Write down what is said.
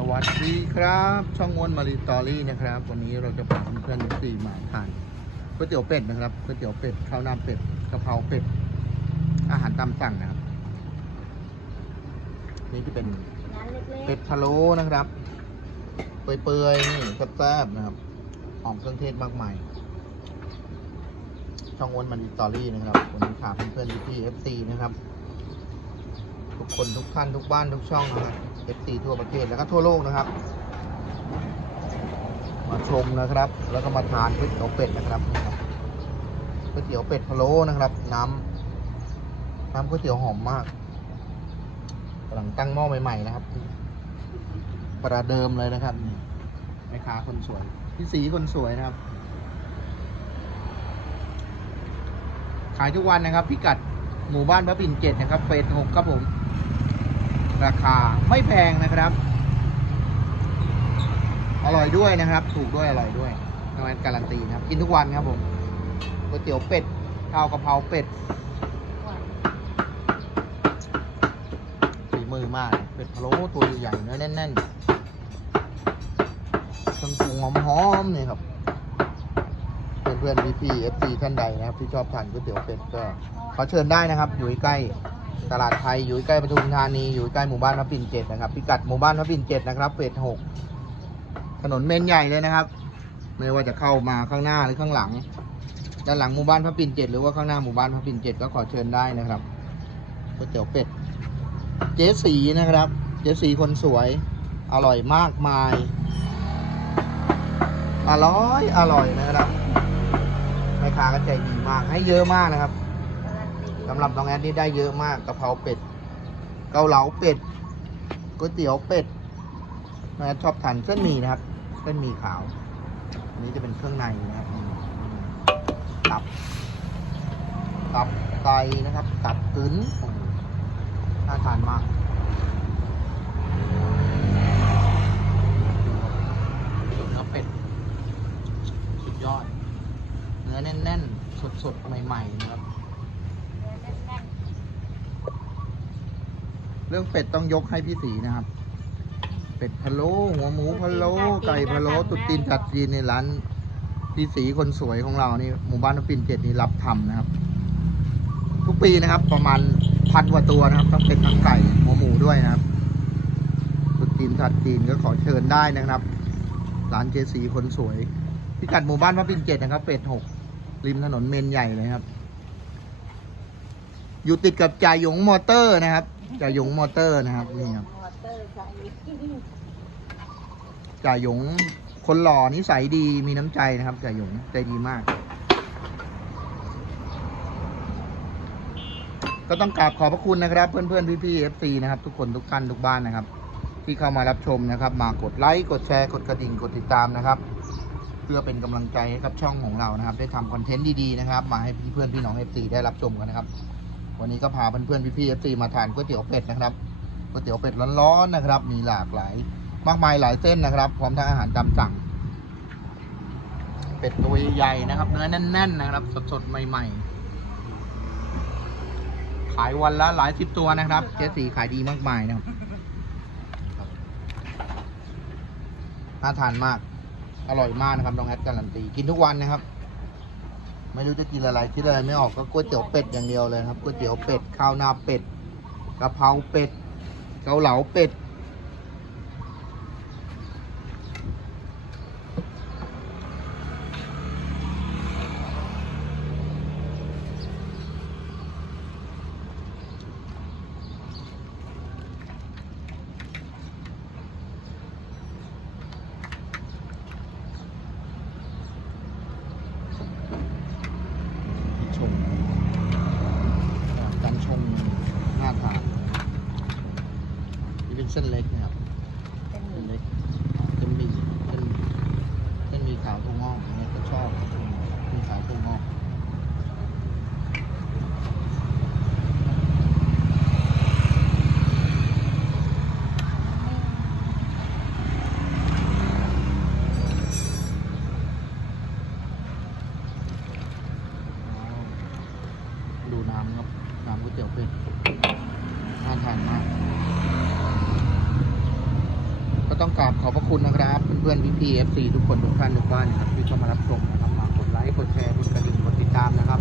สวัสดีครับ ช่องอ้วนมารีตอรี่นะครับ วันนี้เราจะพาเพื่อนๆสี่มาทานก๋วยเตี๋ยวเป็ดนะครับก๋วยเตี๋ยวเป็ดข้าวหน้าเป็ดกะเพราเป็ด อาหารตามสั่งนะครับ นี่ที่เป็นร้านเล็กเป็ดพะโล้นะครับ เปื่อยๆนี่แซ่บๆนะครับหอมเครื่องเทศมากมายช่องอ้วนมันอิตอรี่นะครับวันนี้พาเพื่อนๆพี่เอฟซีนะครับ ทุกคนทุกท่านทุกบ้านทุกช่องนะครับ เอทั่วประเทศแล้วก็ทั่วโลกนะครับ มาชมนะครับ แล้วก็มาทานก๋วยเตี๋ยวเป็ดนะครับก๋วยเตี๋ยวเป็ดพะโล้นะครับ น้ำน้ำก๋วยเตี๋ยวหอมมากกำลังตั้งหม้อใหม่ๆนะครับ ประเดิมเลยนะครับแม่ค้าคนสวยพี่สีคนสวยนะครับ ขายทุกวันนะครับ พิกัดหมู่บ้านพระปิ่นเจ็ดนะครับเฟสหกครับผม ราคาไม่แพงนะครับ อร่อยด้วยนะครับ ถูกด้วยอร่อยด้วยนวัการันตีนะครับ กินทุกวันครับผมก๋วยเตี๋ยวเป็ดข้าวกะเพราเป็ดฝีมือมากเป็ดพะโล้ตัวใหญ่เนื้อแน่นๆเครื่องปรุงหอมๆเนี่ยครับเพื่อนๆพี่ๆเอฟซีท่านใดนะครับ ที่ชอบทานก๋วยเตี๋ยวเป็ดก็ขอเชิญได้นะครับ อยู่ใกล้ ตลาดไทยอยู่ใกล้ปทุมธานีอยู่ใกล้หมู่บ้านพระปิ่นเจ็ดนะครับ พิกัดหมู่บ้านพระปิ่นเจ็ดนะครับเฟสหกถนนเมนใหญ่เลยนะครับ ไม่ว่าจะเข้ามาข้างหน้าหรือข้างหลัง ด้านหลังหมู่บ้านพระปิ่นเจ็ดหรือว่าข้างหน้าหมู่บ้านพระปิ่นเจ็ดก็ขอเชิญได้นะครับก๋วยเตี๋ยวเป็ด เจ๊สีนะครับ เจ๊สีคนสวย อร่อยมากมาย อร่อยอร่อยนะครับแม่ค้าก็ใจดีมากให้เยอะมากนะครับ สำหรับน้องแอดนี่ได้เยอะมากกะเพราเป็ด เกาเหลาเป็ดก๋วยเตี๋ยวเป็ดน้องแอดชอบทานเส้นหมี่นะครับ เส้นหมี่ขาว อันนี้จะเป็นเครื่องในนะครับตับ ตับไก่นะครับ ตับกึ๋นน่าทานมากเนื้อเป็ดสุดยอดเนื้อแน่นๆ สดๆ ใหม่ๆนะครับ เนื้อแน่น เรื่องเป็ดต้องยกให้พี่สีนะครับ เป็ดพะโล้หัวหมูพะโล้ไก่พะโล้ตุ๊ดตีนจัดจีนในร้านพี่สีคนสวยของเรานี่หมู่บ้านนปินเจ็ดนี่รับทำนะครับ ทุกปีนะครับ ประมาณพันกว่าตัวนะครับต้องเป็นทั้งไก่หัวหมูด้วยนะครับตุ๊ดตีนจัดจีนก็ขอเชิญได้นะครับร้านเจสีคนสวยพิกัดหมู่บ้านพระปิ่นเจ็ดนะครับเป็ดหกริมถนนเมนใหญ่เลยครับ อยู่ติดกับจ่ายหยงมอเตอร์นะครับ จ่ายหยงมอเตอร์นะครับนี่ครับมอเตอร์ใส่จ่ายหยงคนหล่อนิสัยดีมีน้ำใจนะครับจ่ายหยงใจดีมาก ก็ต้องกราบขอบพระคุณนะครับ เพื่อนเพื่อนพี่พี่เอฟซีนะครับ ทุกคนทุกท่านทุกบ้านนะครับ ที่เข้ามารับชมนะครับ มากดไลค์กดแชร์กดกระดิ่งกดติดตามนะครับเพื่อเป็นกำลังใจให้กับช่องของเรานะครับ ได้ทำคอนเทนต์ดีๆนะครับ มาให้เพื่อนๆพี่น้องเอฟซีได้รับชมกันนะครับ วันนี้ก็พาเพื่อนๆพี่ๆเอฟซีมาทานก๋วยเตี๋ยวเป็ดนะครับก๋วยเตี๋ยวเป็ดร้อนๆนะครับ มีหลากหลาย มากมายหลายเส้นนะครับ พร้อมทั้งอาหารตามสั่ง เป็ดตัวใหญ่ๆนะครับ เนื้อแน่น ๆ นะครับ สดๆใหม่ ๆ ขายวันละหลายสิบตัวนะครับเจ๊สีขายดีมากมายนะครับน่าทานมาก อร่อยมากนะครับน้องแอดการันตี กินทุกวันนะครับ ไม่รู้จะกินอะไรคิดอะไรไม่ออกก็ก๋วยเตี๋ยวเป็ดอย่างเดียวเลยครับก๋วยเตี๋ยวเป็ดข้าวหน้าเป็ดกะเพราเป็ด เกาเหลาเป็ด ชงการชงหน้าทาน นี่เป็นเส้นเล็กนะครับ เป็นห เส้น มี่ เล็กเส้นหมี่เส้นเส้นหมีขาวถั่วงอกเนี่ยก็ชอบหมีขาวถั่วงอกดูน้ำครับ น้ำก๋วยเตี๋ยวเป็ดน่าทานมาก ก็ ต้องกราบขอบพระคุณนะครับเพื่อนๆพี่ๆ FC ทุกคนทุกท่านทุกบ้านนะครับที่เข้ามารับชมนะครับมากดไลค์กดแชร์กดกระดิ่งกดติดตามนะครับ